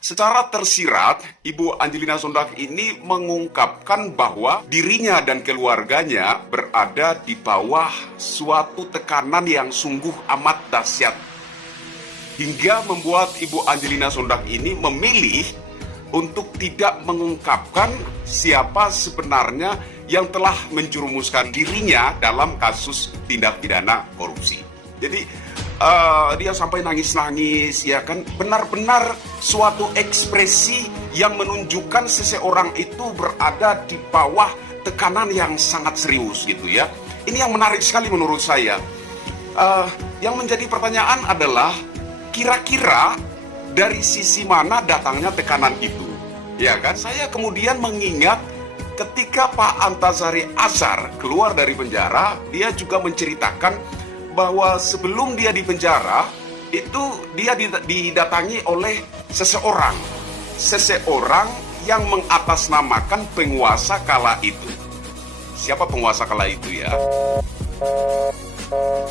Secara tersirat, Ibu Angelina Sondag ini mengungkapkan bahwa dirinya dan keluarganya berada di bawah suatu tekanan yang sungguh amat dahsyat. Hingga membuat Ibu Angelina Sondag ini memilih untuk tidak mengungkapkan siapa sebenarnya yang telah menjerumuskan dirinya dalam kasus tindak pidana korupsi. Jadi dia sampai nangis-nangis, ya kan, benar-benar suatu ekspresi yang menunjukkan seseorang itu berada di bawah tekanan yang sangat serius gitu ya. Ini yang menarik sekali menurut saya. Yang menjadi pertanyaan adalah kira-kira dari sisi mana datangnya tekanan itu, ya kan? Saya kemudian mengingat ketika Pak Antasari Azhar keluar dari penjara, dia juga menceritakan bahwa sebelum dia di penjara itu dia didatangi oleh seseorang yang mengatasnamakan penguasa kala itu. Siapa penguasa kala itu ya?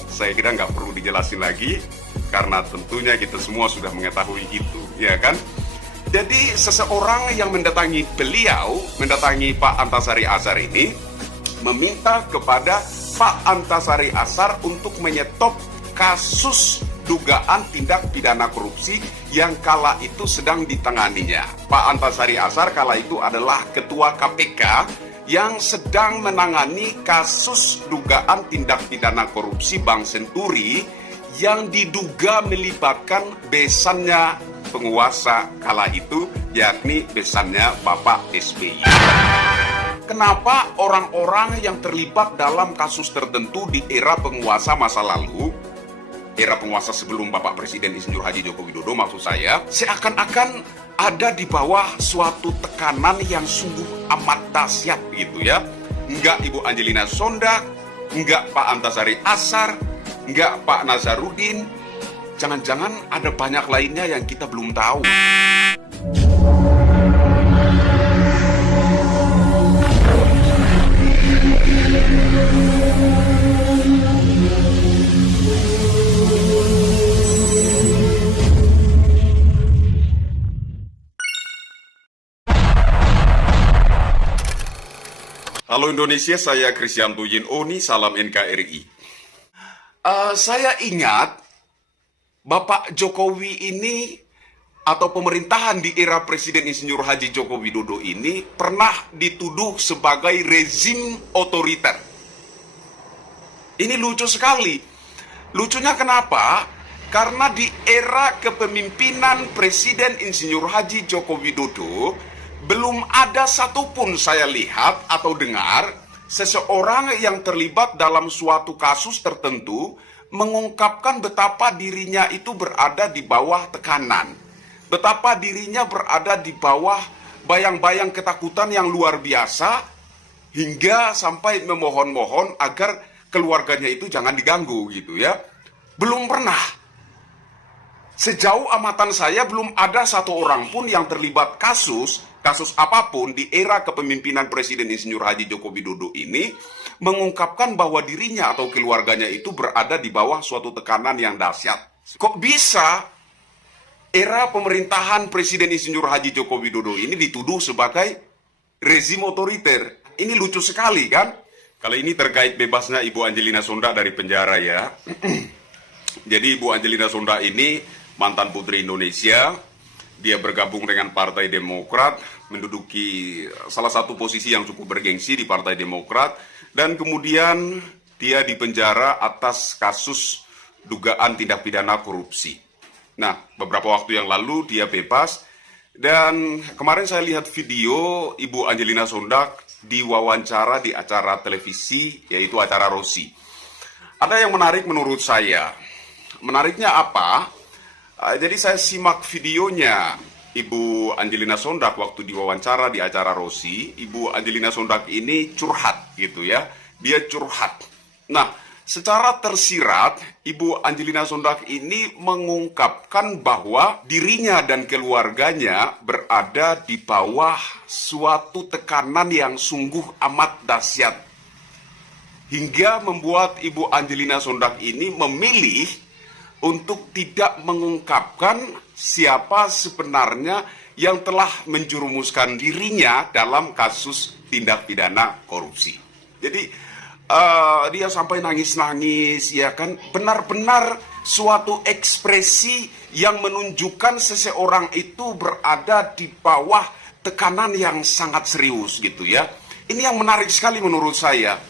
Saya kira nggak perlu dijelasin lagi karena tentunya kita semua sudah mengetahui itu, ya kan? Jadi seseorang yang mendatangi beliau, mendatangi Pak Antasari Azhar ini, meminta kepada Pak Antasari Azhar untuk menyetop kasus dugaan tindak pidana korupsi yang kala itu sedang ditanganinya. Pak Antasari Azhar kala itu adalah ketua KPK yang sedang menangani kasus dugaan tindak pidana korupsi Bank Senturi yang diduga melibatkan besannya penguasa kala itu, yakni besannya Bapak SBY. Kenapa orang-orang yang terlibat dalam kasus tertentu di era penguasa masa lalu, era penguasa sebelum Bapak Presiden Insinyur Haji Joko Widodo maksud saya, seakan-akan ada di bawah suatu tekanan yang sungguh amat dahsyat gitu ya. Enggak Ibu Angelina Sondag, enggak Pak Antasari Azhar, enggak Pak Nazarudin, jangan-jangan ada banyak lainnya yang kita belum tahu. Halo Indonesia, saya Kristianto Yinoni, salam NKRI. Saya ingat Bapak Jokowi ini atau pemerintahan di era Presiden Insinyur Haji Joko Widodo ini pernah dituduh sebagai rezim otoriter. Ini lucu sekali. Lucunya kenapa? Karena di era kepemimpinan Presiden Insinyur Haji Joko Widodo belum ada satupun saya lihat atau dengar seseorang yang terlibat dalam suatu kasus tertentu mengungkapkan betapa dirinya itu berada di bawah tekanan, betapa dirinya berada di bawah bayang-bayang ketakutan yang luar biasa, hingga sampai memohon-mohon agar keluarganya itu jangan diganggu gitu ya. Belum pernah. Sejauh amatan saya belum ada satu orang pun yang terlibat kasus apapun di era kepemimpinan Presiden Insinyur Haji Joko Widodo ini mengungkapkan bahwa dirinya atau keluarganya itu berada di bawah suatu tekanan yang dahsyat. Kok bisa era pemerintahan Presiden Insinyur Haji Joko Widodo ini dituduh sebagai rezim otoriter? Ini lucu sekali kan? Kali ini terkait bebasnya Ibu Angelina Sondag dari penjara ya. Jadi Ibu Angelina Sondag ini mantan putri Indonesia. Dia bergabung dengan Partai Demokrat, menduduki salah satu posisi yang cukup bergengsi di Partai Demokrat, dan kemudian dia dipenjara atas kasus dugaan tindak pidana korupsi. Nah, beberapa waktu yang lalu dia bebas, dan kemarin saya lihat video Ibu Angelina Sondag diwawancara di acara televisi, yaitu acara Rosi. Ada yang menarik menurut saya. Menariknya apa? Jadi saya simak videonya Ibu Angelina Sondag waktu diwawancara di acara Rosi. Ibu Angelina Sondag ini curhat gitu ya. Dia curhat. Nah, secara tersirat Ibu Angelina Sondag ini mengungkapkan bahwa dirinya dan keluarganya berada di bawah suatu tekanan yang sungguh amat dahsyat. Hingga membuat Ibu Angelina Sondag ini memilih untuk tidak mengungkapkan siapa sebenarnya yang telah menjerumuskan dirinya dalam kasus tindak pidana korupsi. Jadi dia sampai nangis-nangis, ya kan, benar-benar suatu ekspresi yang menunjukkan seseorang itu berada di bawah tekanan yang sangat serius gitu ya. Ini yang menarik sekali menurut saya.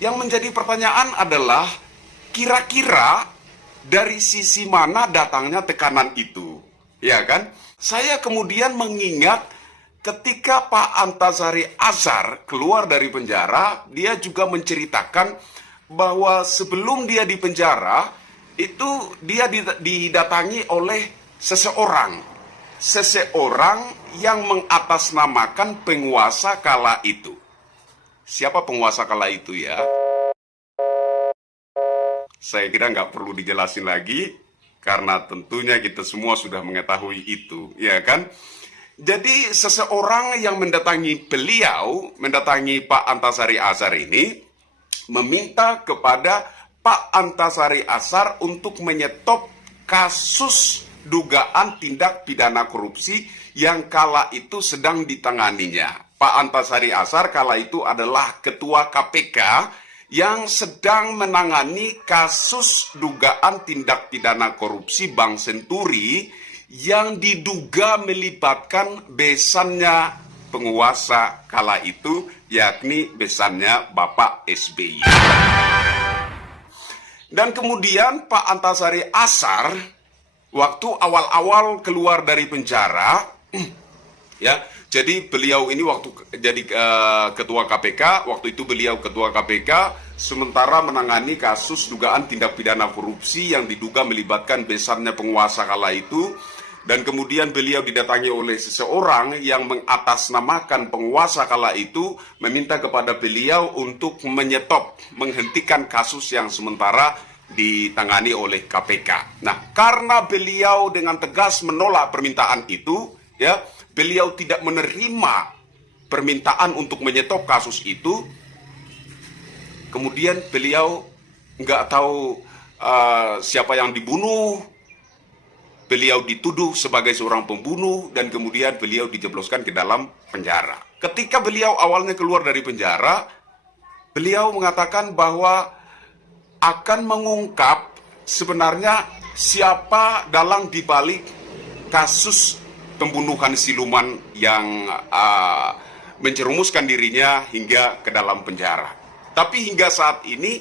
Yang menjadi pertanyaan adalah kira-kira dari sisi mana datangnya tekanan itu, ya kan? Saya kemudian mengingat ketika Pak Antasari Azhar keluar dari penjara, dia juga menceritakan bahwa sebelum dia di penjara, itu dia didatangi oleh seseorang yang mengatasnamakan penguasa kala itu. Siapa penguasa kala itu ya? Saya kira nggak perlu dijelasin lagi, karena tentunya kita semua sudah mengetahui itu, ya kan? Jadi seseorang yang mendatangi Pak Antasari Azhar ini, meminta kepada Pak Antasari Azhar untuk menyetop kasus dugaan tindak pidana korupsi yang kala itu sedang ditanganinya. Pak Antasari Azhar kala itu adalah ketua KPK yang sedang menangani kasus dugaan tindak pidana korupsi Bank Senturi yang diduga melibatkan besannya penguasa kala itu, yakni besannya Bapak SBY. Dan kemudian Pak Antasari Azhar waktu awal-awal keluar dari penjara, ya, jadi beliau ini waktu jadi ketua KPK, waktu itu beliau ketua KPK, sementara menangani kasus dugaan tindak pidana korupsi yang diduga melibatkan besannya penguasa kala itu. Dan kemudian beliau didatangi oleh seseorang yang mengatasnamakan penguasa kala itu, meminta kepada beliau untuk menghentikan kasus yang sementara ditangani oleh KPK. Nah, karena beliau dengan tegas menolak permintaan itu, ya, beliau tidak menerima permintaan untuk menyetop kasus itu. Kemudian beliau nggak tahu siapa yang dibunuh. Beliau dituduh sebagai seorang pembunuh dan kemudian beliau dijebloskan ke dalam penjara. Ketika beliau awalnya keluar dari penjara, beliau mengatakan bahwa akan mengungkap sebenarnya siapa dalang dibalik kasus pembunuhan siluman yang menjerumuskan dirinya hingga ke dalam penjara. Tapi hingga saat ini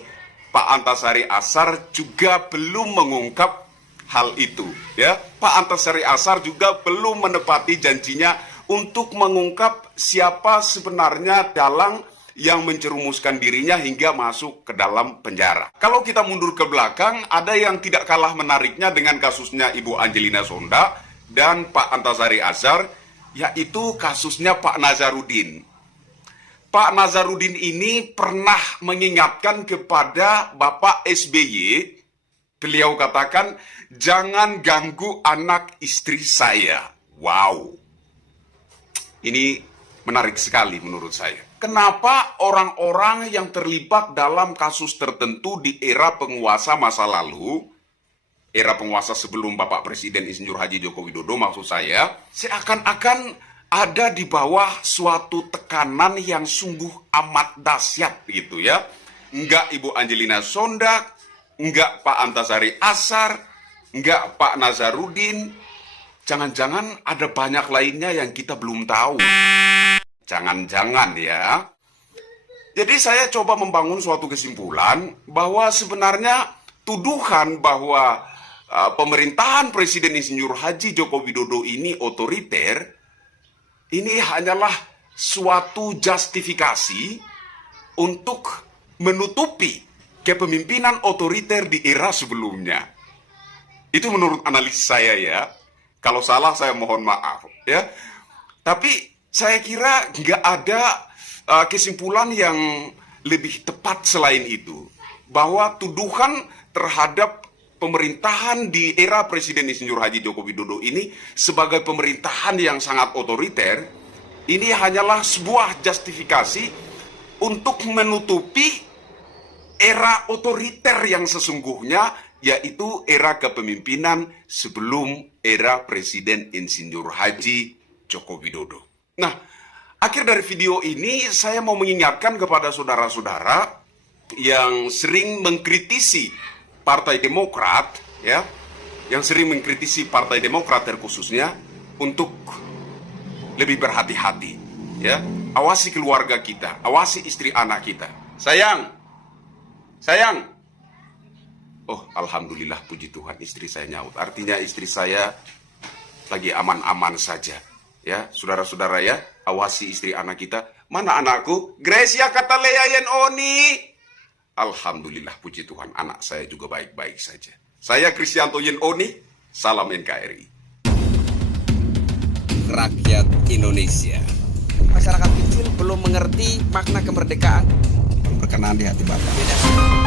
Pak Antasari Azhar juga belum mengungkap hal itu, ya. Pak Antasari Azhar juga belum menepati janjinya untuk mengungkap siapa sebenarnya dalang yang menjerumuskan dirinya hingga masuk ke dalam penjara. Kalau kita mundur ke belakang, ada yang tidak kalah menariknya dengan kasusnya Ibu Angelina Sonda dan Pak Antasari Azhar, yaitu kasusnya Pak Nazarudin. Pak Nazarudin ini pernah mengingatkan kepada Bapak SBY. Beliau katakan, jangan ganggu anak istri saya. Wow. Ini menarik sekali menurut saya. Kenapa orang-orang yang terlibat dalam kasus tertentu di era penguasa masa lalu, era penguasa sebelum Bapak Presiden Insinyur Haji Joko Widodo maksud saya, seakan-akan ada di bawah suatu tekanan yang sungguh amat dahsyat gitu ya. Enggak Ibu Angelina Sonda, enggak Pak Antasari Azhar, enggak Pak Nazarudin. Jangan-jangan ada banyak lainnya yang kita belum tahu. Jangan-jangan ya. Jadi saya coba membangun suatu kesimpulan bahwa sebenarnya tuduhan bahwa pemerintahan Presiden Insinyur Haji Joko Widodo ini otoriter, ini hanyalah suatu justifikasi untuk menutupi kepemimpinan otoriter di era sebelumnya. Itu menurut analisis saya ya. Kalau salah saya mohon maaf ya. Tapi saya kira nggak ada kesimpulan yang lebih tepat selain itu. Bahwa tuduhan terhadap pemerintahan di era Presiden Insinyur Haji Joko Widodo ini sebagai pemerintahan yang sangat otoriter, ini hanyalah sebuah justifikasi untuk menutupi era otoriter yang sesungguhnya yaitu era kepemimpinan sebelum era Presiden Insinyur Haji Joko Widodo. Nah, akhir dari video ini saya mau mengingatkan kepada saudara-saudara yang sering mengkritisi Partai Demokrat, ya, yang sering mengkritisi Partai Demokrat terkhususnya, untuk lebih berhati-hati, ya. Awasi keluarga kita, awasi istri anak kita. Sayang, sayang. Oh, alhamdulillah, puji Tuhan, istri saya nyaut. Artinya istri saya lagi aman-aman saja. Ya, saudara-saudara ya, awasi istri anak kita. Mana anakku? Gracia kata Leayen Oni. Alhamdulillah, puji Tuhan, anak saya juga baik-baik saja. Saya Kristianto Yen Oni, salam NKRI. Rakyat Indonesia. Masyarakat kecil belum mengerti makna kemerdekaan. Berkenan di hati Bapak.